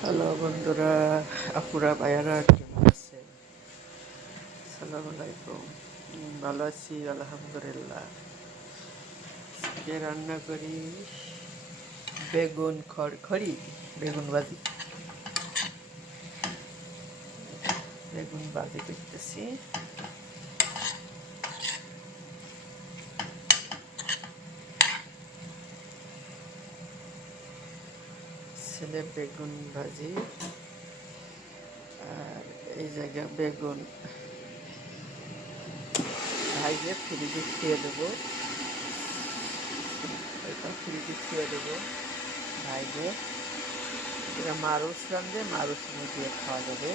Hello বন্ধুরা, আপুরা ভাইয়ারা কেমন আছে? আসসালামু আলাইকুম। ভালো আছি আলহামদুলিল্লাহ। আজকে রান্না করি বেগুন খড়খড়ি, বেগুন ভাজি। বেগুন ভাজি করতেছি। ছেলে বেগুন ভাজি, আর এই জায়গায় বেগুন ভাইজে ফ্রিজে খেয়ে দেবো। এটা ফ্রিজে খেয়ে দেবো ভাইজে। এটা মারুস রান্ধে, মারুস দিয়ে খাওয়া যাবে।